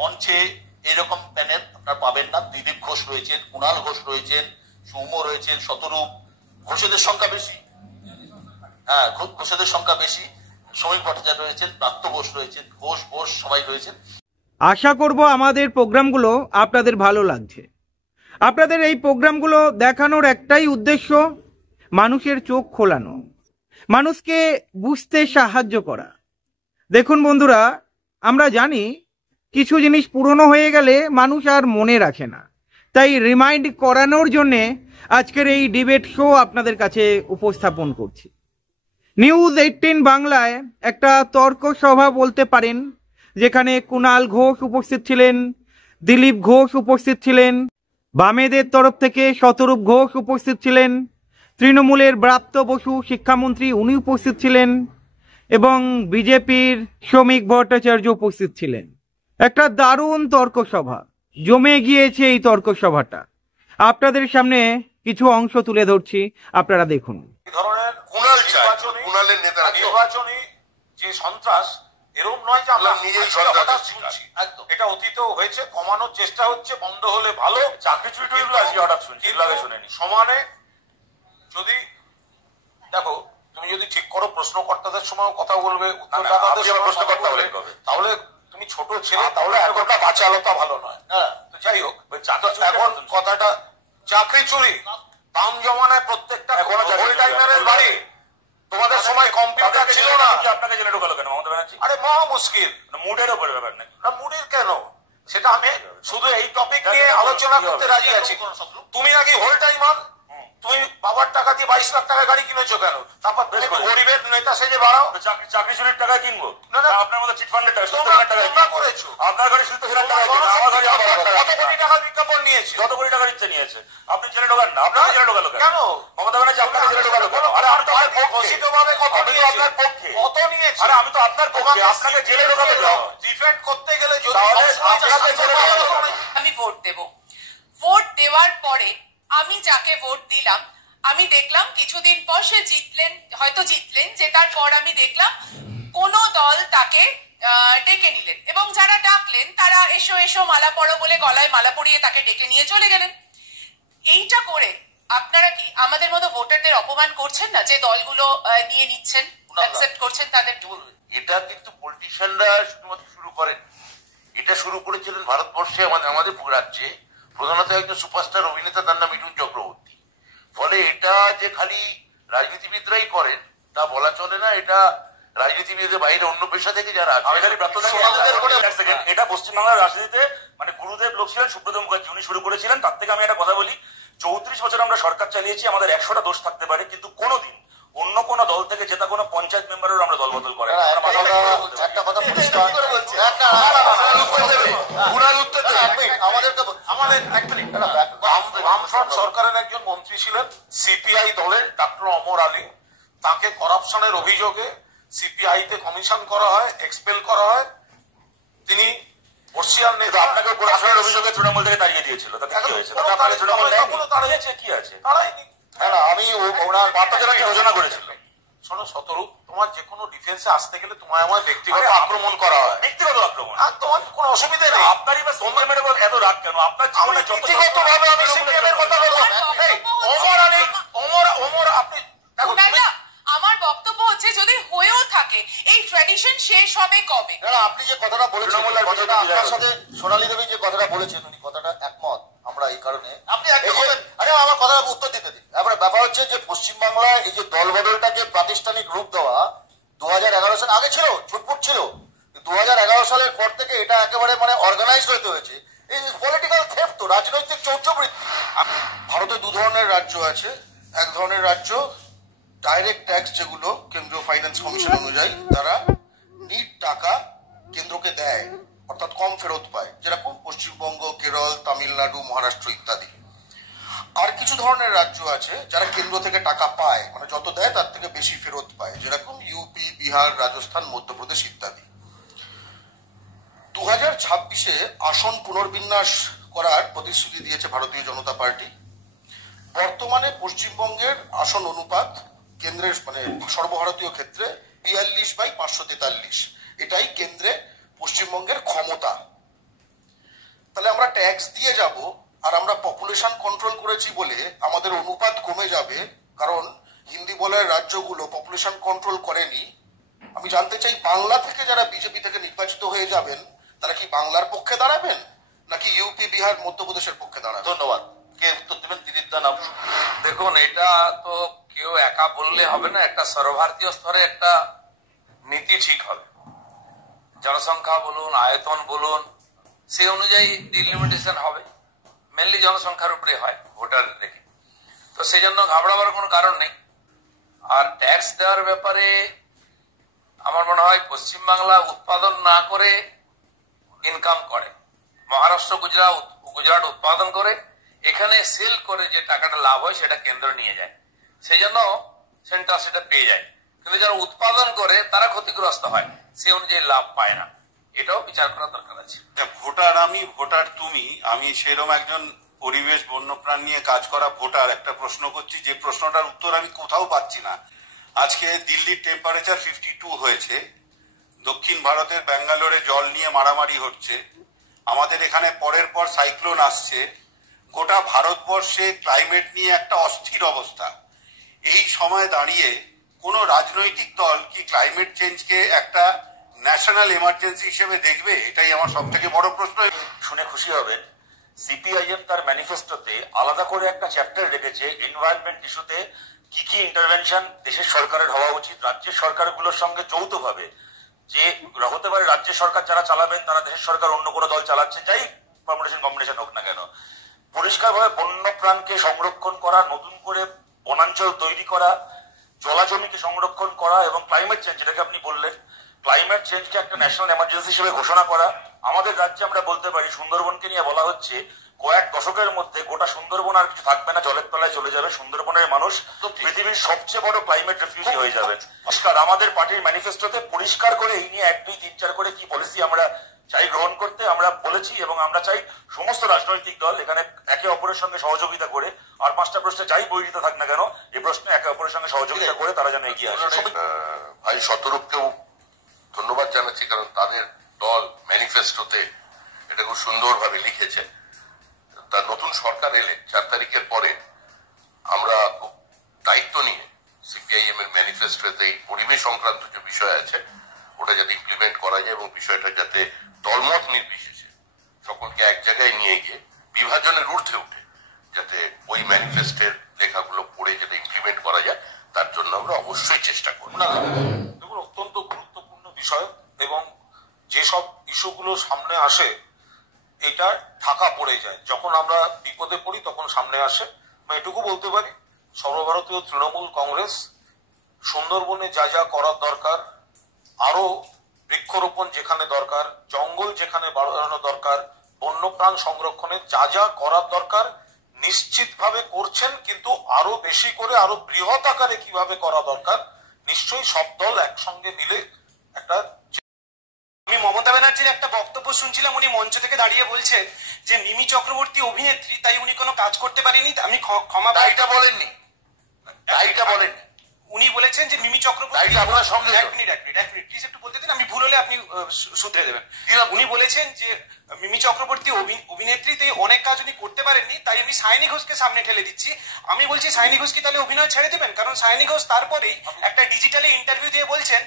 মঞ্চে এরকম প্যানেল আপনার পাবেন না। দিলীপ ঘোষ রয়েছেন, কুণাল ঘোষ রয়েছেন, সৌম্য রয়েছেন, শতরূপ, ঘোষেদের সংখ্যা বেশি, হ্যাঁ ঘোষেদের সংখ্যা বেশি, শ্রমিক ভট্টাচার্য রয়েছেন, প্রাপ্ত ঘোষ রয়েছেন, ঘোষ সবাই রয়েছেন। আশা করব আমাদের প্রোগ্রামগুলো আপনাদের ভালো লাগছে। আপনাদের এই প্রোগ্রামগুলো দেখানোর একটাই উদ্দেশ্য, মানুষের চোখ খোলানো, মানুষকে বুঝতে সাহায্য করা। দেখুন বন্ধুরা, আমরা জানি কিছু জিনিস পুরনো হয়ে গেলে মানুষ আর মনে রাখে না, তাই রিমাইন্ড করানোর জন্যে আজকের এই ডিবেট শো আপনাদের কাছে উপস্থাপন করছি। নিউজ 18 বাংলায় একটা তর্ক সভা বলতে পারেন, যেখানে কুণাল ঘোষ উপস্থিত ছিলেন, দিলীপ ঘোষ উপস্থিত ছিলেন, বামেদের তরফ থেকে শতরূপ ঘোষ উপস্থিত ছিলেন, তৃণমূলের ব্রাত্য বসু শিক্ষামন্ত্রী উনি উপস্থিত ছিলেন এবং বিজেপির শ্রমিক ভট্টাচার্য উপস্থিত ছিলেন। একটা দারুণ তর্ক সভা জমে গিয়েছে। এই তর্ক সভাটা আপনাদের সামনে কিছু অংশ তুলে ধরছি, আপনারা দেখুন। ধরনের নির্বাচনী যে সন্ত্রাস এরকম নয় যে আমরা নিজেই হঠাৎ শুনছি, একদম এটা অতীতেও হয়েছে, কমানোর চেষ্টা হচ্ছে, বন্ধ হলে ভালো। চাকরি চুরি হঠাৎ শুনছি, শুনেনি সমানে। যদি দেখো, তুমি যদি ঠিক করো প্রশ্নকর্তাদের সময় কথা বলবে, উত্তরদাতাদের সময় প্রশ্নকর্তা বলে, তাহলে তুমি ছোট ছেলে, তাহলে এতটা বাঁচালতা ভালো নয়। হ্যাঁ, তো যাই হোক, এখন কথাটা চাকরি চুরি দাম জমানায় প্রত্যেকটা বাড়ি। তোমাদের সময় কম্পিউটার ছিল না, আপনাকে জেলে ঢোকালো কেন মমতা ব্যানার্জি? আরে মহা মুশকিল, মুডের উপরে ব্যাপার নাকি? না মুডের কেন, সেটা আমি শুধু এই টপিক নিয়ে আলোচনা করতে রাজি আছি। তুমি নাকি হোল টাইমার, তুমি বাবার টাকা দিয়ে 22 লাখ টাকা গাড়ি কিনেছো কেন? তারপর গরিবের নেতা সেজে বাড়াও। চাকরি চুরির টাকা কিনবো না, আপনার মতো চিটফান্ডের টাকা করেছো। আপনার গাড়ি শুধু কত কোটি টাকা বিজ্ঞাপন নিয়েছে, যত কোটি টাকার ইচ্ছে নিয়েছে। আপনি জেলে ঢোকান না, আপনাকে জেলে ঢোকালো কেন? মমতা ব্যানার্জি আপনাকে জেলে ঢোকালো কেন? আরে আমি তো ঘোষিতভাবে কত নিয়েছি। আরে আমি তো আপনার পক্ষে, আপনাকে জেলে ঢোকালো কেন? ডিফেন্ড করতে গেলে যদি আমি ভোট দেব, ভোট দেওয়ার পরে আমি যাকে ভোট দিলাম, আমি দেখলাম কিছুদিন পর সে জিতলেন, জেতার পর আমি দেখলাম কোন দল তাকে ডেকে নিলেন এবং যারা ডাকলেন তারা এসো এসো মালা পড়ো বলে গলায় মালা পরিয়ে তাকে ডেকে নিয়ে চলে গেলেন। এইটা করে আপনারা কি আমাদের মতো ভোটারদের অপমান করছেন না, যে দলগুলো নিয়ে নিচ্ছেন, অ্যাকসেপ্ট করছেন তাদের? এটা কিন্তু পলিটিশিয়ানরা শুধুমাত্র শুরু করেন, এটা শুরু করেছিলেন ভারতবর্ষে, আমাদের রাজ্যে প্রধানত একজন সুপারস্টার অভিনেতা, তার নাম মিঠুন চক্রবর্তী। ফলে এটা যে খালি রাজনীতিবিদরাই করেন তা বলা চলে না, এটা রাজনীতিবিদের বাইরে অন্য পেশা থেকে যারা এটা পশ্চিমবাংলার রাজনীতিতে মানে গুরুদেব লোক ছিলেন সুব্রত মুখার্জি, উনি শুরু করেছিলেন। তার থেকে আমি একটা কথা বলি, 34 বছর আমরা সরকার চালিয়েছি, আমাদের 100টা দোষ থাকতে পারে, কিন্তু কোনোদিন অন্য কোন দল থেকে জেতা কোনো পঞ্চায়েত মেম্বারের আমরা দল বদল করে একটা কথা বামফ্রন্ট সরকারের একজন মন্ত্রী ছিলেন সিপিআই দলের, ডক্টর অমর আলী। তাকে করাপশনের অভিযোগে সিপিআই তে কমিশন করা হয়, এক্সপেল করা হয়। তিনি বর্ষিয়ান নেতা। আপনাকে করাপশনের অভিযোগে তৃণমূল থেকে তাড়িয়ে দিয়েছিল, তাতে কি হয়েছে? তাড়িয়েছে, কি আছে? তাড়াইনি। আমি ওনার বার্তাকে ঘোষণা করেছিল। শোনো শতরূপ, তোমার যে কোনো ডিফেন্সে আসতে গেলে তোমায় আমার ব্যক্তিগত আক্রমণ করা হয়। ব্যক্তিগত আক্রমণ? আর তোমার কোনো অসুবিধা নেই। আপনারই বা সোমবার মেরে এত রাগ কেন? আপনার জীবনে ব্যক্তিগত ভাবে আমি সিপিএমের কথা বলবো। ওমর আপনি আমার বক্তব্য হচ্ছে, যদি হয়েও থাকে এই ট্র্যাডিশন শেষ হবে কবে? আপনি যে কথাটা বলেছেন, কথাটা আপনার সাথে সোনালী দেবী যে কথাটা বলেছেন, উনি কথাটা একমত আমরা। এই কারণে আপনি আরে আমার কথাটা উত্তর দিতে দিন। এবার ব্যাপার হচ্ছে যে পশ্চিমবাংলায় এই যে দলবদলটাকে প্রাতিষ্ঠানিক রূপ দেওয়া 2011 সাল আগে ছিল, ছুটপুট ছিল। 2011 সালের পর থেকে এটা একেবারে মানে অর্গানাইজ হতে হয়েছে। এই পলিটিক্যাল থেফট, তো রাজনৈতিক চৌর্যবৃত্তি। ভারতে দু ধরনের রাজ্য আছে। এক ধরনের রাজ্য ডাইরেক্ট ট্যাক্স, যেগুলো কেন্দ্রীয় ফাইন্যান্স কমিশন অনুযায়ী তারা নিট টাকা কেন্দ্রকে দেয়, অর্থাৎ কম ফেরত পায়, যেরকম পশ্চিমবঙ্গ, কেরল, তামিলনাড়ু, মহারাষ্ট্র ইত্যাদি। আর কিছু ধরনের রাজ্য আছে যারা কেন্দ্র থেকে টাকা পায়, মানে যত দেয় তার থেকে বেশি ফেরত পায়, যেরকম ইউপি, বিহার, রাজস্থান, মধ্যপ্রদেশ ইত্যাদি। 2026-এ আসন পুনর্বিন্যাস করার প্রতিশ্রুতি দিয়েছে ভারতীয় জনতা পার্টি। বর্তমানে পশ্চিমবঙ্গের আসন অনুপাত কেন্দ্রের মানে সর্বভারতীয় ক্ষেত্রে 42/543। এটাই কেন্দ্রে পশ্চিমবঙ্গের ক্ষমতা। ট্যাক্স দিয়ে যাব আর আমরা পপুলেশন কন্ট্রোল করেছি বলে আমাদের অনুপাত কমে যাবে, কারণ হিন্দি বলয়ের রাজ্যগুলো পপুলেশন কন্ট্রোল করেনি। আমি জানতে চাই, বাংলা থেকে যারা বিজেপি থেকে নির্বাচিত হয়ে যাবেন তারা কি বাংলার পক্ষে দাঁড়াবেন নাকি ইউপি, বিহার, মধ্যপ্রদেশের পক্ষে দাঁড়াবেন? ধন্যবাদ। কে উত্তর দেবেন? দিলীপ দা নাম। দেখুন, এটা তো কেউ একা বললে হবে না, একটা সর্বভারতীয় স্তরে একটা নীতি ঠিক হবে। জনসংখ্যা বলুন, আয়তন বলুন, সেই অনুযায়ী ডিলিমিটেশন হবে। মেনলি জনসংখ্যার উপরে হয়, ভোটার দেখে। তো সেই জন্য ঘাবড়াবার কোনো কারণ নেই। আর ট্যাক্স দেওয়ার ব্যাপারে আমার মনে হয় পশ্চিমবাংলা উৎপাদন না করে ইনকাম করে, মহারাষ্ট্র, গুজরাট উৎপাদন করে, এখানে সেল করে যে টাকাটা লাভ হয় সেটা কেন্দ্র নিয়ে যায়, সেই জন্য সেন্টার সেটা পেয়ে যায়। কিন্তু যারা উৎপাদন করে তারা ক্ষতিগ্রস্ত হয়, সে অনুযায়ী লাভ পায় না। এটাও বিচার করার দরকার আছে। ভোটার আমি, ভোটার তুমি। আমি সেরকম একজন পরিবেশ বন্যপ্রাণ নিয়ে কাজ করা ভোটার একটা প্রশ্ন করছি, যে প্রশ্নটার উত্তর আমি কোথাও পাচ্ছি না। আজকে দিল্লির টেম্পারেচার 52 হয়েছে, দক্ষিণ ভারতের ব্যাঙ্গালোরে জল নিয়ে মারামারি হচ্ছে, আমাদের এখানে পরের পর সাইক্লোন আসছে, গোটা ভারতবর্ষে ক্লাইমেট নিয়ে একটা অস্থির অবস্থা। এই সময় দাঁড়িয়ে কোন রাজনৈতিক দল কি ক্লাইমেট চেঞ্জকে একটা ন্যাশনাল এমার্জেন্সি হিসেবে দেখবে? এটাই আমার সব থেকে বড় প্রশ্ন। শুনে খুশি হবেন, সিপিআইএম তার ম্যানিফেস্টোতে আলাদা করে একটা চ্যাপ্টার রেখেছে এনভায়রনমেন্ট ইস্যুতে কি কি ইন্টারভেনশন দেশের সরকারের হওয়া উচিত রাজ্যের সরকারগুলোর সঙ্গে যৌথভাবে। যে হতে পারে রাজ্য সরকার যারা চালাবেন তারা দেশের সরকার অন্য কোনো দল চালাচ্ছে, যাই কম্বিনেশন হোক না কেন, পরিষ্কারভাবে বন্য প্রাণকে সংরক্ষণ করা, নতুন করে বনাঞ্চল তৈরি করা, জলাজমিকে সংরক্ষণ করা এবং ক্লাইমেট চেঞ্জ, যেটাকে আপনি বললেন, ক্লাইমেট চেঞ্জকে একটা ন্যাশনাল এমার্জেন্সি হিসেবে ঘোষণা করা। আমাদের রাজ্যে আমরা বলতে পারি, সুন্দরবনকে নিয়ে বলা হচ্ছে কয়েক দশকের মধ্যে গোটা সুন্দরবন আর কিছু থাকবে না, জলের তলায় চলে যাবে। সুন্দরবনের মানুষ পৃথিবীর সবচেয়ে বড় ক্লাইমেট রেফিউজি হয়ে যাবে। পরিষ্কার আমাদের পার্টির ম্যানিফেস্টোতে পরিষ্কার করে এই নিয়ে 1, 2, 3, 4 করে কি পলিসি আমরা চাই গ্রহণ করতে আমরা বলেছি, এবং আমরা চাই সমস্ত রাজনৈতিক দল এখানে একে অপরের সঙ্গে সহযোগিতা করে, আর 5টা প্রশ্নে যাই বৈরিতা থাক না কেন, এই প্রশ্নে একে অপরের সঙ্গে সহযোগিতা করে তারা যেন এগিয়ে আসে। ভাই শতরূপকেও ধন্যবাদ জানাচ্ছি, কারণ তাদের দল ম্যানিফেস্টোতে এটা খুব সুন্দরভাবে লিখেছে। তার নতুন সরকার এলে 4 তারিখের পরে আমরা খুব দায়িত্ব নিয়ে সিপিআইএম এর ম্যানিফেস্টোতে এই পরিবেশ সংক্রান্ত যে বিষয় আছে ওটা যাতে ইমপ্লিমেন্ট করা যায় এবং বিষয়টা যাতে দলমত নির্বিশেষে সকলকে এক জায়গায় নিয়ে গিয়ে বিভাজনের ঊর্ধ্বে উঠে যাতে ওই ম্যানিফেস্টের লেখাগুলো পড়ে যাতে ইমপ্লিমেন্ট করা যায়, তার জন্য আমরা অবশ্যই চেষ্টা করব। দেখুন, অত্যন্ত গুরুত্বপূর্ণ বিষয় এবং যেসব ইস্যুগুলো সামনে আসে এটা ঢাকা পড়ে যায়, যখন আমরা বিপদে পড়ি তখন সামনে আসে। আমি এটুকু বলতে পারি, সর্বভারতীয় তৃণমূল কংগ্রেস সুন্দরবনে যা যা করার দরকার, আরো বৃক্ষরোপণ যেখানে দরকার, জঙ্গল যেখানে বাড়ানো দরকার, বন্যপ্রাণ সংরক্ষণে যা যা করার দরকার নিশ্চিতভাবে করছেন, কিন্তু আরো বেশি করে আরো বৃহৎ আকারে কিভাবে করা দরকার নিশ্চয়ই সব দল একসঙ্গে মিলে একটা। আমি মমতা ব্যানার্জির একটা বক্তব্য শুনছিলাম, উনি মঞ্চ থেকে দাঁড়িয়ে বলছেন যে মিমি চক্রবর্তী অভিনেত্রী, তাই উনি কোনো কাজ করতে পারেনি। আমি ক্ষমা, তাইটা বলেননি, তাইটা বলেননি। উনি বলেছেন যে মিমি চক্রবর্তী, আপনার সঙ্গে এক মিনিট প্লিজ একটু বলতে দিন, আমি ভুল হলে আপনি শুধরে দেবেন। উনি বলেছেন যে মিমি চক্রবর্তী অভিনেত্রীতে অনেক কাজ উনি করতে পারেননি, তাই আমি সায়নী ঘোষকে সামনে ঠেলে দিচ্ছি। আমি বলছি সায়নী ঘোষ কি তাহলে অভিনয় ছেড়ে দেবেন? কারণ সায়নী ঘোষ তারপরেই একটা ডিজিটালে ইন্টারভিউ দিয়ে বলছেন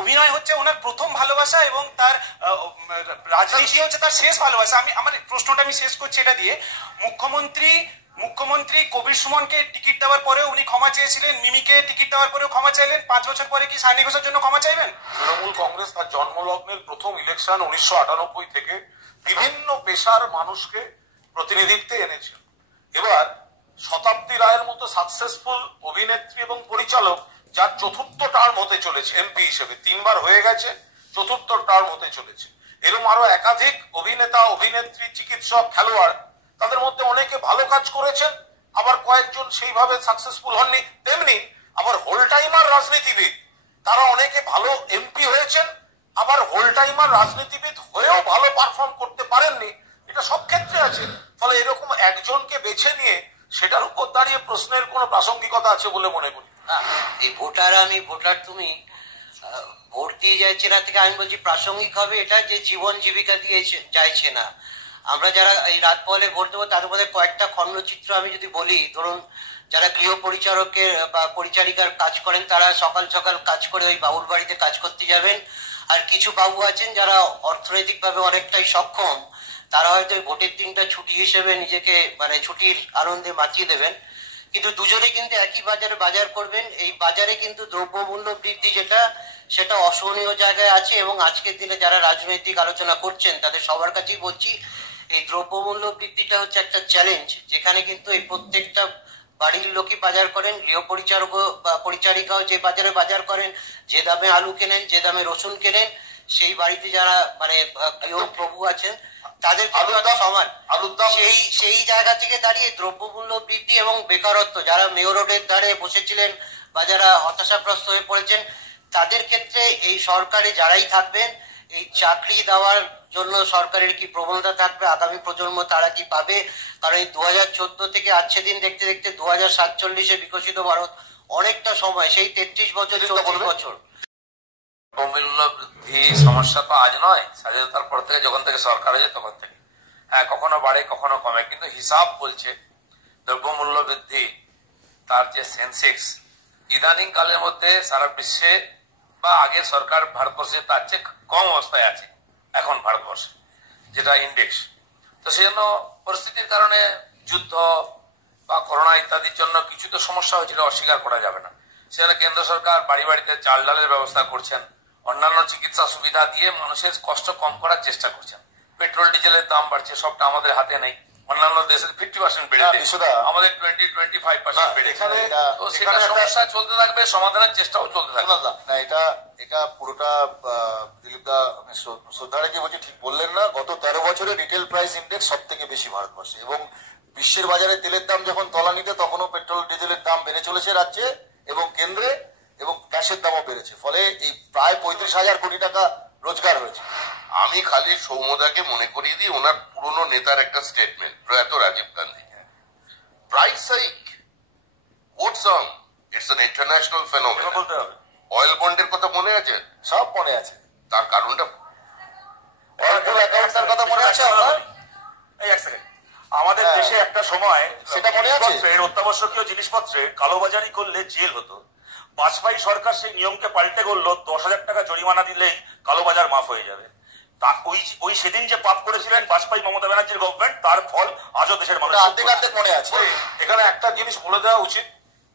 অভিনয় হচ্ছে ওনার প্রথম ভালোবাসা এবং তার রাজনীতি হচ্ছে তার শেষ ভালোবাসা। আমার প্রশ্নটা আমি শেষ করছি এটা দিয়ে। মুখ্যমন্ত্রী কবির সুমনকে টিকিট দেওয়ার পরেও উনি ক্ষমা চেয়েছিলেন, মিমিকে টিকিট দেওয়ার পরেও ক্ষমা চাইলেন, 5 বছর পরে কি সায়নী ঘোষের জন্য ক্ষমা চাইবেন? তৃণমূল কংগ্রেস তার জন্মলগ্নের প্রথম ইলেকশন 1998 থেকে বিভিন্ন পেশার মানুষকে প্রতিনিধিত্বে এনেছে। এবার শতাব্দী রায়ের মতো সাকসেসফুল অভিনেত্রী এবং পরিচালক, যার 4র্থ টার্ম হতে চলেছে এমপি হিসেবে, 3 বার হয়ে গেছে, 4র্থ টার্ম হতে চলেছে। এরকম আরো একাধিক অভিনেতা, অভিনেত্রী, চিকিৎসক, খেলোয়াড়, তাদের মধ্যে অনেকে ভালো কাজ করেছেন, আবার কয়েকজন সেইভাবে সাকসেসফুল হননি। তেমনি আবার হোল টাইমার রাজনীতিবিদ, তারা অনেকে ভালো এমপি হয়েছেন, আবার হোল টাইমার রাজনীতিবিদ হয়েও ভালো পারফর্ম করতে পারেননি। এটা সব ক্ষেত্রে আছে। ফলে এরকম একজনকে বেছে নিয়ে সেটার উপর দাঁড়িয়ে প্রশ্নের কোনো প্রাসঙ্গিকতা আছে বলে মনে করি। এই ভোটার আমি, ভোটার তুমি, ভোট দিয়ে যাচ্ছে না থেকে আমি বলছি প্রাসঙ্গিক হবে এটা যে জীবন জীবিকা দিয়ে যাইছে না। আমরা যারা এই রাত পহলে ভোট দেবো তাদের মধ্যে কয়েকটা খণ্ডচিত্র আমি যদি বলি, ধরুন যারা গৃহ পরিচারকের বা পরিচারিকার কাজ করেন তারা সকাল সকাল কাজ করে ওই বাবুর বাড়িতে কাজ করতে যাবেন। আর কিছু বাবু আছেন যারা অর্থনৈতিকভাবে অনেকটাই সক্ষম, তারা হয়তো ভোটের দিনটা ছুটি হিসেবে নিজেকে মানে ছুটির আনন্দে মাতিয়ে দেবেন। কিন্তু দুজনে কিন্তু একই বাজারে বাজার করবেন। এই বাজারে কিন্তু দ্রব্যমূল্য বৃদ্ধি সেটা অসহনীয় জায়গায় আছে। এবং আজকের দিনে যারা রাজনৈতিক আলোচনা করছেন তাদের সবার কাছেই বলছি, এই দ্রব্যমূল্য বৃদ্ধিটা হচ্ছে একটা চ্যালেঞ্জ, যেখানে কিন্তু এই প্রত্যেকটা বাড়ির লোকই বাজার করেন, গৃহ পরিচারক বা পরিচারিকাও যে বাজারে বাজার করেন, যে দামে আলু কেনেন, যে দামে রসুন কেনেন, সেই বাড়িতে যারা মানে গৃহ প্রভু আছেন তাদের সমান। সেই জায়গা থেকে দাঁড়িয়ে দ্রব্যমূল্য বৃদ্ধি এবং বেকারত্ব, যারা মেয়র রোডের ধারে বসেছিলেন বা যারা হতাশাগ্রস্ত হয়ে পড়েছেন, তাদের ক্ষেত্রে এই সরকারে যারাই থাকবেন, এই চাকরি দেওয়ার জন্য সরকারের কি প্রবণতা থাকবে, আগামী প্রজন্ম তারা কি পাবে? কারণ এই 2014 থেকে আজকে দিন দেখতে দেখতে 2047-এ বিকশিত ভারত অনেকটা সময়, সেই 33 বছর 34 বছর। দ্রব্যমূল্য বৃদ্ধি সমস্যা তো আজ নয়, স্বাধীনতার পর থেকে যখন থেকে সরকার হয়েছে তখন থেকে। হ্যাঁ, কখনো বাড়ে কখনো কমে, কিন্তু হিসাব বলছে দ্রব্যমূল্য বৃদ্ধি তার যে সেন্সেক্স ইদানিং কালের মধ্যে সারা বিশ্বে বা আগের সরকার ভারতবর্ষে তার চেয়ে কম অবস্থায় আছে এখন ভারতবর্ষে, যেটা ইন্ডেক্স। তো সেই জন্য পরিস্থিতির কারণে যুদ্ধ বা করোনা ইত্যাদির জন্য কিছু তো সমস্যা হয়েছিল, অস্বীকার করা যাবে না। সেখানে কেন্দ্র সরকার বাড়ি বাড়িতে চাল ডালের ব্যবস্থা করছেন, অন্যান্য চিকিৎসা সুবিধা দিয়ে মানুষের কষ্ট কম করার চেষ্টা করছেন। পেট্রোল ডিজেলের দাম বাড়ছে, সবটা আমাদের হাতে নেই। অন্যান্য দেশের 50% বেড়েছে, আমাদের 20-25% বেড়েছে। তো সেটা সমস্যা চলতে থাকবে, সমাধানের চেষ্টাও চলতে থাকবে। না, এটা পুরোটা দিলীপ দা শ্রদ্ধা রেখে বলছি, ঠিক বললেন না। গত 13 বছরে রিটেল প্রাইস ইন্ডেক্স সব থেকে বেশি ভারতবর্ষে, এবং বিশ্বের বাজারে তেলের দাম যখন তলানিতে তখনও পেট্রোল ডিজেলের দাম বেড়ে চলেছে রাজ্যে এবং কেন্দ্রে, এবং গ্যাসের দামও বেড়েছে। ফলে এই প্রায় 35,000 কোটি টাকা রোজগার হয়েছে। আমি খালি সৌম্যদাকে মনে করিয়ে দিই ওনার পুরনো নেতার একটা স্টেটমেন্ট, প্রয়াত Rajiv Gandhi, price hike what's on, it's an international phenomenon. বলতে হবে অয়েল বন্ডের কথা মনে আছে? সব মনে আছে। তার কারণটা অয়েল অ্যাকাউন্টটার কথা মনে আছে আপনার? এই এক সেকেন্ড, আমাদের দেশে একটা সময় সেটা মনে আছে, অত্যাবশ্যকীয় জিনিসপত্রে কালোবাজারি করলে জেল হতো। বাজপেয়ী সরকার সেই নিয়মকে পাল্টে করলো, 10,000 টাকা জরিমানা দিলেই কালোবাজার মাফ হয়ে যাবে। তা ওই সেদিন যে পাপ করেছিলেন বাজপেয়ী মমতা ব্যানার্জির গভর্নমেন্ট, তার ফল আজও দেশের মানুষ মনে আছে। এখানে একটা জিনিস বলে দেওয়া উচিত,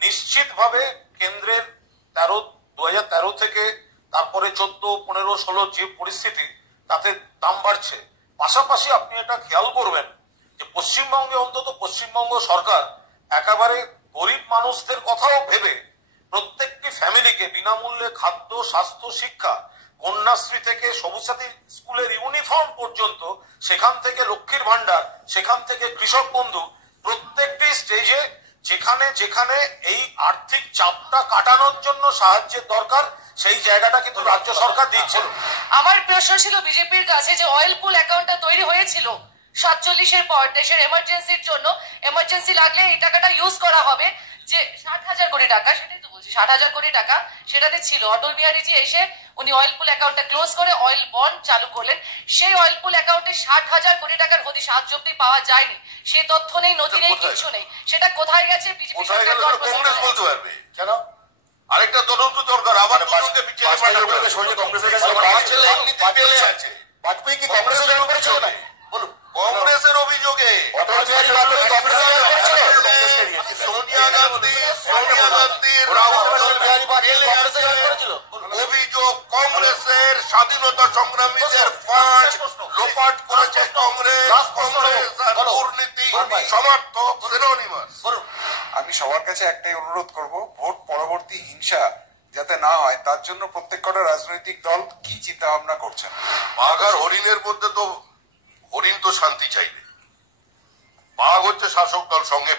নিশ্চিত ভাবে কেন্দ্রের 2013 থেকে তারপরে 14, 15, 16 যে পরিস্থিতি, তাতে দাম বাড়ছে। পাশাপাশি আপনি এটা খেয়াল করবেন যে পশ্চিমবঙ্গে, অন্তত পশ্চিমবঙ্গ সরকার একেবারে গরিব মানুষদের কথাও ভেবে প্রত্যেকটি ফ্যামিলিকে বিনামূল্যে খাদ্য, স্বাস্থ্য, শিক্ষা, কন্যাশ্রী থেকে সবুজ সাথী স্কুলের ইউনিফর্ম পর্যন্ত, সেখান থেকে লক্ষ্মীর ভান্ডার, সেখান থেকে কৃষক বন্ধু, প্রত্যেকটি স্টেজে যেখানে যেখানে এই আর্থিক চাপটা কাটানোর জন্য সাহায্যের দরকার, সেই জায়গাটা কিন্তু রাজ্য সরকার দিচ্ছে। আমার প্রশ্ন ছিল বিজেপির কাছে যে অয়েল পুল অ্যাকাউন্টটা তৈরি হয়েছিল 47-এর পর দেশের এমার্জেন্সির জন্য, এমার্জেন্সি লাগলে এই টাকাটা ইউজ করা হবে, যে 60,000 কোটি টাকা, সেটাই তো বলছি 60,000 কোটি টাকা সেটাতে ছিল। অটল বিহারীজি এসে উনি অয়েল পুল অ্যাকাউন্টটা ক্লোজ করে অয়েল বন্ড চালু করলেন। সেই অয়েল পুল অ্যাকাউন্টে 60,000 কোটি টাকার হদিশ আজ অব্দি পাওয়া যায়নি। সেই তথ্য নেই, নথি নেই, কিছু নেই। সেটা কোথায় গেছে বিজেপি সরকার বলতে পারবে কেন? আরেকটা তদন্ত দরকার। আবার বাজপেয়ী কি কংগ্রেসে জয়েন করেছিল না? বলুন। কংগ্রেসের অভিযোগে সোনিয়া গান্ধী, অভিযোগ কংগ্রেসের স্বাধীনতা সংগ্রামীদের ফান্ড লোপাট করেছে কংগ্রেস, দুর্নীতি সমর্থক সিনোনিমাস। আমি সবার কাছে একটাই অনুরোধ করব, ভোট পরবর্তী হিংসা যাতে না হয় তার জন্য প্রত্যেক কটা রাজনৈতিক দল কি চিন্তা ভাবনা করছেন। বাঘ আর হরিণের মধ্যে তো হরিণ তো শান্তি চাইবে, বাঘ হচ্ছে শাসক দল, সঙ্গে